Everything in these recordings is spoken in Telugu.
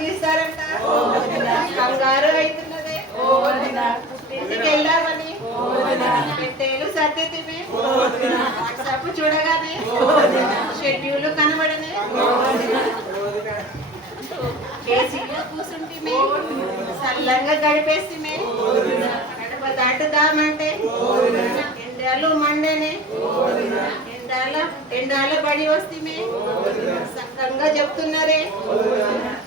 బాక్సులు ఇస్తారంట, కంగారు అవుతున్నదే, ఇంటికి వెళ్దామని పెట్టేలు సర్దితివి, వాట్సాప్ చూడగానే షెడ్యూల్ కనబడనే, కేసీలో కూర్చుంటే సల్లంగా గడిపేస్తే గడప దాటుదామంటే ఎండాలు మండనే, ఎండాల బడి వస్తే సక్కంగా చెప్తున్నారే,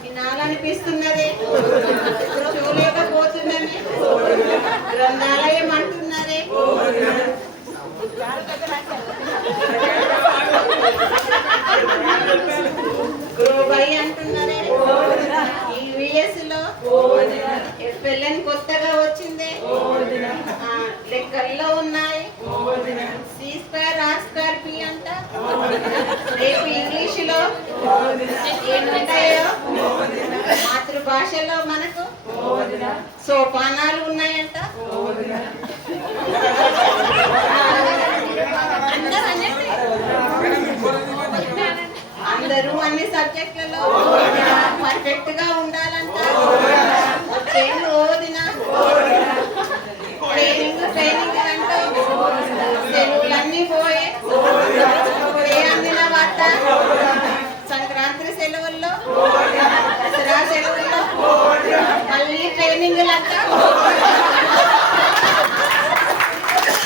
వినాలనిపిస్తున్నదే, చూడలేకపోతున్నమే, గ్రంథాలయం అంటున్నారే, గ్రోబై అంటున్నారే, ఈవీఎస్ లో ఎఫ్ఎల్ఎన్ కొత్తగా వచ్చిందే, లెక్కల్లో ఉన్నాయి, C square R square P అంట, రేపు ఇంగ్లీష్ లో ఏముంటాయో, మాతృభాషలో మనకు సోపానాలు ఉన్నాయంట, అందరూ అన్ని సబ్జెక్టులలో పర్ఫెక్ట్ గా ఉండాలంట, వచ్చేది ఓదిన ట్రైనింగ్ అంటూ సెలవులన్నీ పోయే, అందిన వార్త సంక్రాంతి సెలవుల్లో, దసరా సెలవుల్లో మళ్ళీ ట్రైనింగ్లంతా